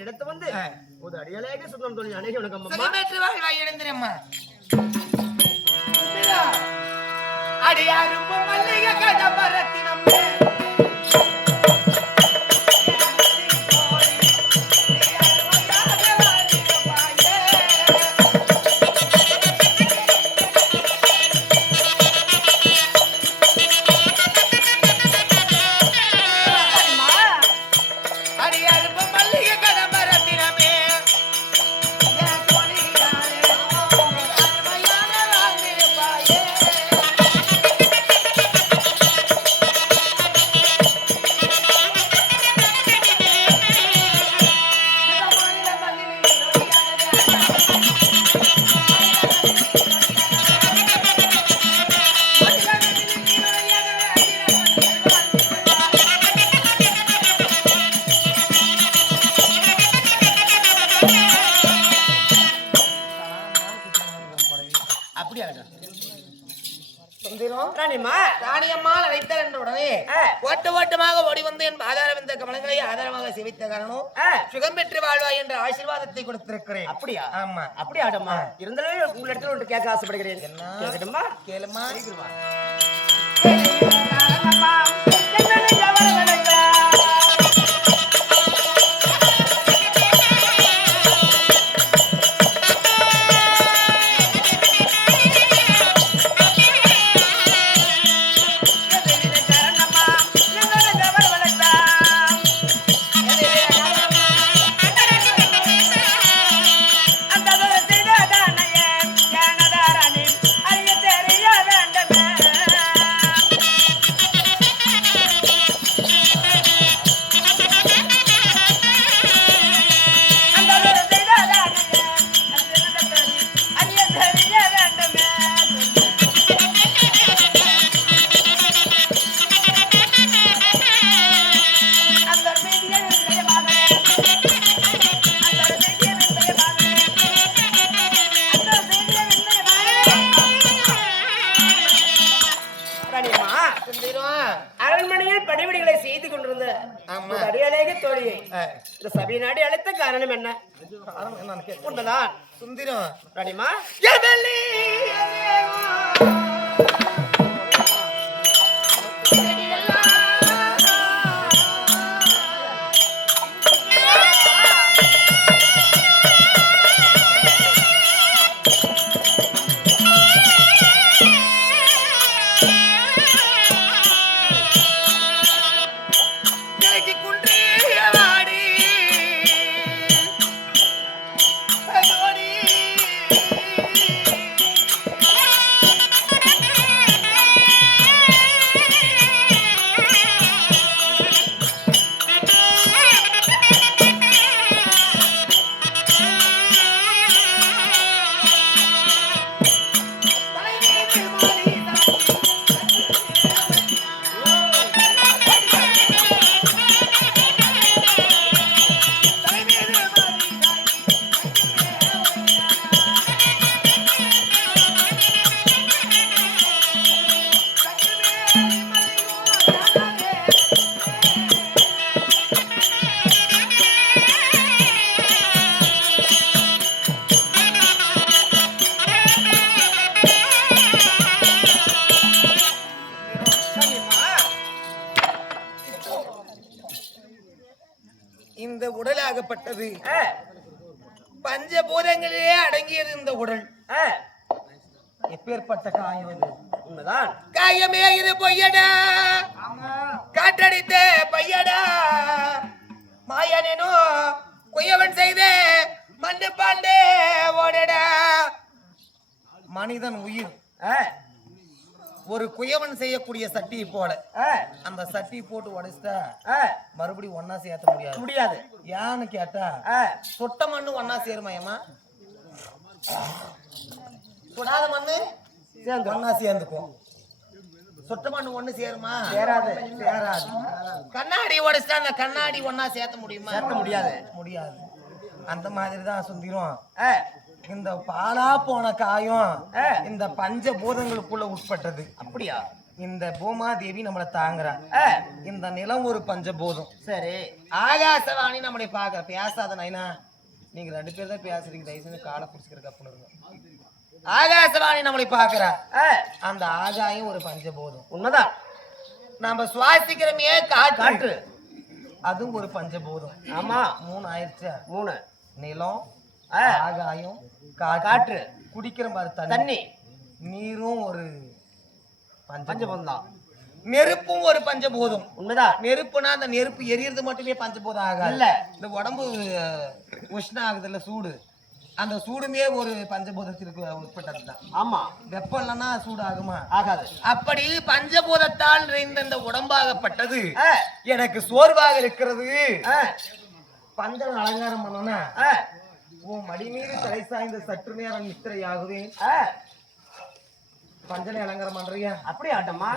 எடுத்து வந்து ஒரு அடியாளாக சுத்தம் தோழி அணைகி வணக்கம் அடியாரும் மல்லிகை கதம்பரத்தினம் ஓட்டமாக ஓடி வந்து என் ஆதாரம் இந்த கமலங்களை ஆதாரமாக சேவித்த காரணம் சுகம் பெற்று வாழ்வாய் என்ற ஆசீர்வாதத்தை கொடுத்திருக்கிறேன். அப்படியா? ஆமா. அப்படியா? இருந்தாலும் உங்க இடத்துல ஒன்று கேட்க ஆசைப்படுகிறேன். கேட்கட்டுமா? கேளுமா. அரண்மனையில் பணிவிடைகளை செய்து கொண்டிருந்த அடியாளேக தோழியை இந்த சபை நாடி அழைத்த காரணம் என்ன? உண்மைதான் சுந்தரம். ராணிமா, இந்த உடலாகப்பட்டது பஞ்சபூதங்களிலே அடங்கியது இந்த உடல். எப்பேற்பட்ட காயம் இது? உண்மைதான். காயமே இது பொய்யடா, காற்றடித்த பையடா, மாயனேனோ குயவன் செய்தே மண்ணு பாண்டே ஓடடா. மனிதன் உயிர் ஒரு குயவன் செய்யக்கூடிய சட்டியை போல அந்த சட்டி போட்டு உடைச்சிட்டா மறுபடியும் ஒன்னா சேர்த்த முடியாது. ஏன்னு கேட்டா சொட்ட மண்ணு ஒன்னா சேருமாயமா, சுடாத மண்ணு ஒன்னா சேர்ந்துக்கும். சொட்ட மண்ணு ஒண்ணு சேருமா? சேராது. கண்ணாடி உடைச்சிட்டா அந்த கண்ணாடி ஒன்னா சேர்த்த முடியுமா? முடியாது. அந்த மாதிரிதான் சுந்திரம். இந்த பாலா போன காயம் இந்த பஞ்சபூதங்களுக்குள்ள உட்பட்டது. அப்படியா? இந்த பூமாதேவி நம்மளை தாங்குறா. இந்த நிலம் ஒரு பஞ்சபூதம். சரி, ஆகாசவாணி நம்மளை பாக்குற. பேசாத நைனா, நீங்க 2 பேர் தான் பேசுறீங்க. தயவுசெய்து காலை புடிச்சுக்கிற கப்புன்னு. ஆகாசவாணி நம்மளை பாக்குறா. அந்த ஆகாயம் ஒரு பஞ்சபூதம். உண்மைதான். நம்ம சுவாசிக்கிறோமே காற்று, அதுவும் ஒரு பஞ்சபூதம். ஆமா, 3 ஆயிடுச்சு. 3 நிலம், ஆகாயம், காற்று. குடிக்கிற மாதிரி தண்ணி, நீரும் ஒரு பஞ்சபூதம் தான். நெருப்பும் ஒரு பஞ்சபூதம். உண்மைதான். நெருப்புனா அந்த நெருப்பு எரியறது மட்டுமே பஞ்சபூதம் ஆகாது. இல்ல, இந்த உடம்பு உஷ்ணம் ஆகுது இல்ல, சூடு, அந்த சூடுமே ஒரு பஞ்சபூதத்திற்கு உட்பட்டதுதான். ஆமா, வெப்பம் இல்லைன்னா சூடு ஆகுமா? ஆகாது. அப்படி பஞ்சபூதத்தால் நிறைந்த இந்த உடம்பாகப்பட்டது எனக்கு சோர்வாக இருக்கிறது. பஞ்சம் அலங்காரம் பண்ணோன்னா உன் மடி மீது தலை சாய்ந்த சற்று நேரம் நித்திரையாகுவேன். பஞ்சனை அலங்காரம் பண்றியா? அப்படி ஆட்டம்மா.